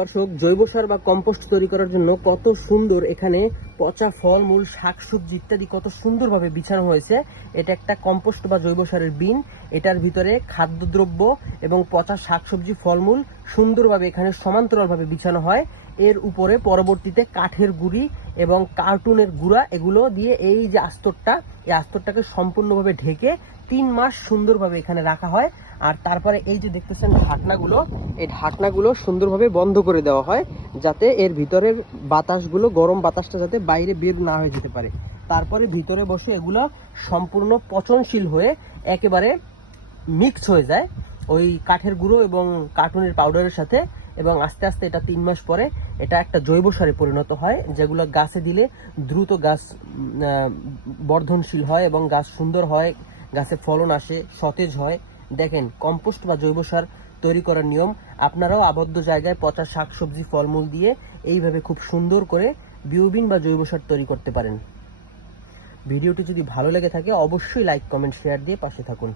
দর্শক, জৈব সার বা কম্পোস্ট তৈরি করার জন্য কত সুন্দর এখানে পচা ফলমূল, শাকসবজি ইত্যাদি কত সুন্দরভাবে বিছানো হয়েছে। এটা একটা কম্পোস্ট বা জৈব সারের বিন। এটার ভিতরে খাদ্যদ্রব্য এবং পচা শাকসবজি, ফলমূল সুন্দরভাবে এখানে সমান্তরালভাবে বিছানো হয়। এর উপরে পরবর্তীতে কাঠের গুঁড়ি এবং কার্টুনের গুঁড়া এগুলো দিয়ে এই যে আস্তরটা, এই আস্তরটাকে সম্পূর্ণভাবে ঢেকে 3 মাস সুন্দরভাবে এখানে রাখা হয়। আর তারপরে এই যে দেখতেছেন ঢাকনাগুলো, এই ঢাকনাগুলো সুন্দরভাবে বন্ধ করে দেওয়া হয় যাতে এর ভিতরের বাতাসগুলো, গরম বাতাসটা যাতে বাইরে বের না হয়ে যেতে পারে। তারপরে ভিতরে বসে এগুলো সম্পূর্ণ পচনশীল হয়ে একেবারে মিক্স হয়ে যায় ওই কাঠের গুঁড়ো এবং কার্টুনের পাউডারের সাথে, এবং আস্তে আস্তে এটা 3 মাস পরে এটা একটা জৈব সারে পরিণত হয়, যেগুলো গাছে দিলে দ্রুত গাছ বর্ধনশীল হয় এবং গাছ সুন্দর হয়, গাছে ফলন আসে, সতেজ হয়। দেখেন, কম্পোস্ট বা জৈব সার তৈরি করার নিয়ম আপনারাও আবদ্ধ জায়গায় পচা শাকসবজি, ফলমূল দিয়ে এইভাবে খুব সুন্দর করে বিওবিন বা জৈব সার তৈরি করতে পারেন। ভিডিওটি যদি ভালো লেগে থাকে অবশ্যই লাইক, কমেন্ট, শেয়ার দিয়ে পাশে থাকুন।